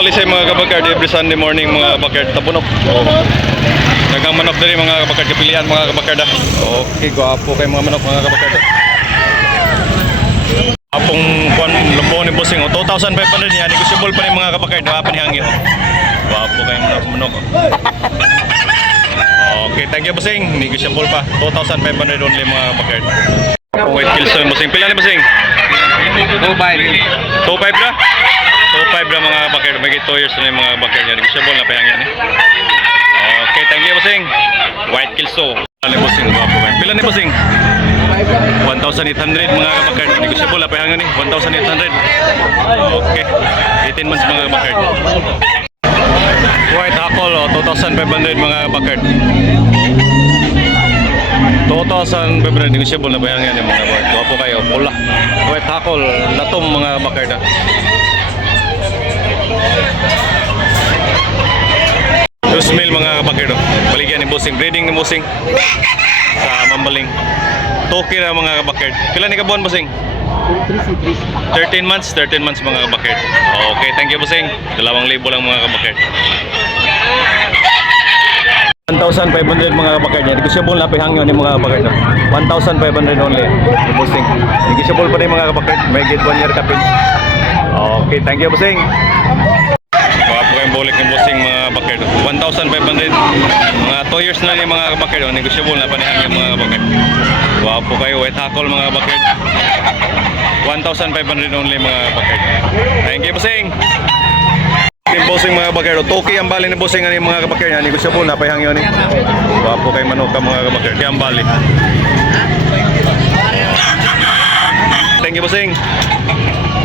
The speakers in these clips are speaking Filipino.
Talisay mga kabakard, every Sunday morning mga kabakard, tabunok. Dagang manok din mga kabakard, kapilian mga kabakard. Okay, gwapo kay mga manok mga kabakard. Apong kuan lumbo ni bossing 2,500 yan, negotiable pa ni mga kabakard, pa ni hangyo. Gwapo kay mga manok. Okay, thank you bossing, negotiable pa 2,500 only mga kabakard. Apong white kilson bossing, pila ni bossing? 2.5. 2.5 na? 2.5 na mga bakir. May 2 years na yung mga bakir niya. Negotiable na pahangyan eh. Okay, thank you bossing. White Kilso. Pila ni bossing? Pila ni bossing? 1,800 mga bakir. Negotiable na pahangyan eh. 1,800. Okay. 18 months mga bakir. White Hakol 2,500 mga bakir. 2,500 negotiable na pahangyan yung mga bakir. Gwapo kayo. Pula. White Hakol. Latom mga bakir na. Rusmil mga kabakero, baligyan ni bossing, breeding ni bossing sa Mambaling. Toki na mga kabakero. Pila ni kabuan bossing? 13 months mga kabakero. Okay, thank you bossing. 2,000 lang mga kabakero. 1,500 mga kabakero niya. Negotiable na pihangyo ni mga kabakero. 1,500 only ni bossing. Negotiable pa rin mga kabakero. May get 1 year kapin. Okay, thank you bossing. Gwapo kayong bulik ng bossing mga bakero. 1,500. Mga 2 years na yung mga bakero. Negotiable na panihang yung mga bakero. Gwapo kayo. White Hakol mga bakero. 1,500 only mga bakero. Thank you bossing. Yung bossing mga bakero. Toki ang bali ng bossing ng mga bakero. Negotiable na panihang yun eh. Gwapo kayo manok ka mga bakero. Kaya ang bali. Thank you bossing.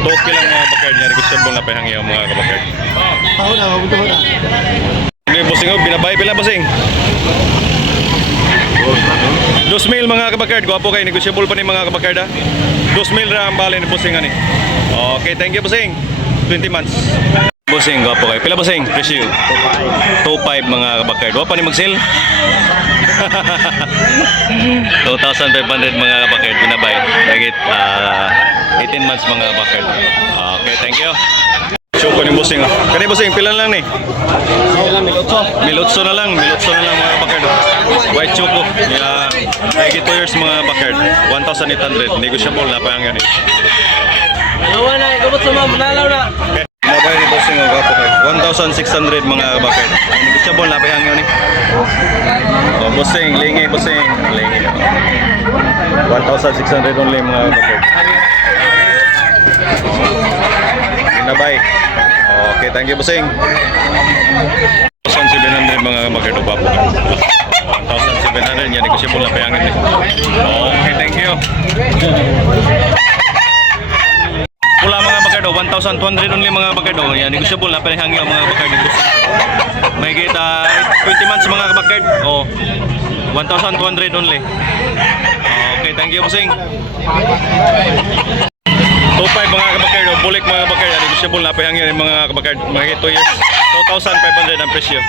Toki lang mga bakard niya, negosyable na pahangyo mga kabakard. Ako na, mabuto na. Hindi bossing ko, binabay pila bossing. 2,000 mga kabakard, gwapo kayo, negosyable pa ni mga kabakard ha. 2,000 ra ang bali ni bossing ani. Okay, thank you bossing. 20 months. Bossing, gwapo kayo. Pila bossing? Presyo. 2,500 mga kabakard. Wapa ni mag-sell? 2,500 mga kabakard, binabay. Nagit 18 months mga bakard. Okay, thank you. Choco ni bossing. Kani bossing, pila lang ni? Milotso na lang mga bakard. White choco. Nagit 2 years mga bakard. 1,800. Negotiable na pa ang yan eh. Dalawa na, ikabot sa mga manalaw na. Mabay ni bossing o gapo kayo. 1,600 mga bakard. Negotiable na pa ang yan eh. Bossing, lingi bossing. Lingi. 1,600 only mga bakard. Nabay. Okay, thank you bossing. 1,700 mga magkano pa po. 1,700 yan, negosyable na payangin eh. Okay, thank you. Pula mga bagado, 1,200 only mga bagado. Yan, negosyable na payangin ang mga bagado. May kita 20 months mga bagad. Oh. 1,200 only. Okay, thank you bossing. 2,500 mga kabakard, bulik mga kabakard, negosyable na pahangyan yung mga kabakard, mga 2 years, 2,500 ang presyo.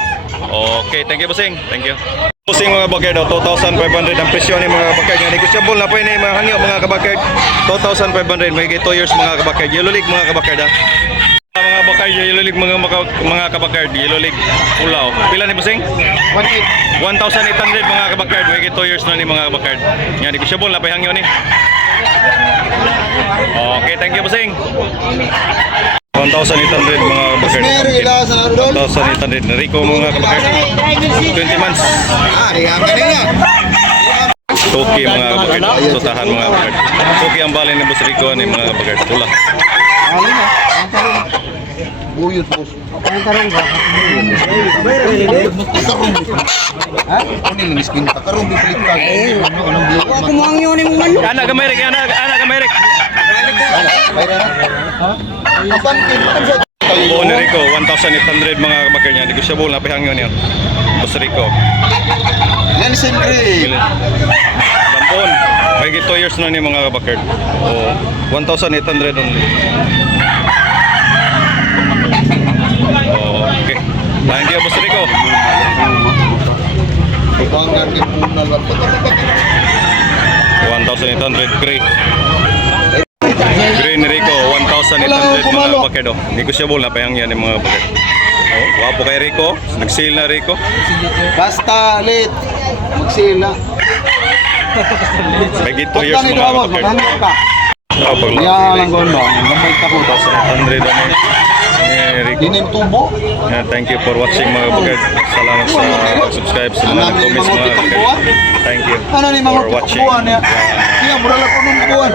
Okay, thank you bossing, thank you. Bossing mga kabakard, 2,500 ang presyo ng mga kabakard, negosyable na pa yung mga hangyo mga kabakard, 2,500, may 2 years mga kabakard, yellow league mga kabakard ha. Mga bakard, yellow league mga kabakard, yellow league, pulaw. Pila ni bossing? 1,800 mga kabakard, may 2 years na ni mga kabakard. Yan, negosyable na pahangyo ni. Okay, thank you bossing. 1,800 mga kabakard. 1,800 na Rico mga kabakard. 20 months. Toki mga kabakard. Sutahan mga kabakard. Toki ang bali ng boss Rico ni mga kabakard. Pula. Buyot boss. Ang tarong ba? Ha? Ano yung miskin ka? Karong bipilit ka. Ako mo ang yun yung ano. Anak Amerik, anak Amerik. Bayra na? Ha? Kapangkin. Buo ni Rico, 1,800 mga kabakard niya. Negosyable na pahangyon yan. Boss Rico. Yan siyempre. Lambon. May 2 years na ni mga kabakard. 1,800 only. Okay. Thank you, Boss Rico. 1,800 gray. Green Rico, 1,800. 2,800 mga baked. Oh. Negotiable na pahang yan yung mga baked. Oh, wapo kay Rico. Nag-sale na Rico. Basta, lit. Mag-sale na. May 2 years Pagka nito mga ako, baked. maghanap ka. Oh, pag Yan lang gawin mo. Lamay ka po. 2,800 ano ni Rico. Di na yung tubo. Yeah, thank you for watching mga baked. Salamat sa subscribe sa mga comments mga baked. Thank you Ano ni mga for watching. buwan niya? Yeah. Iya, mura lang ko nung buwan.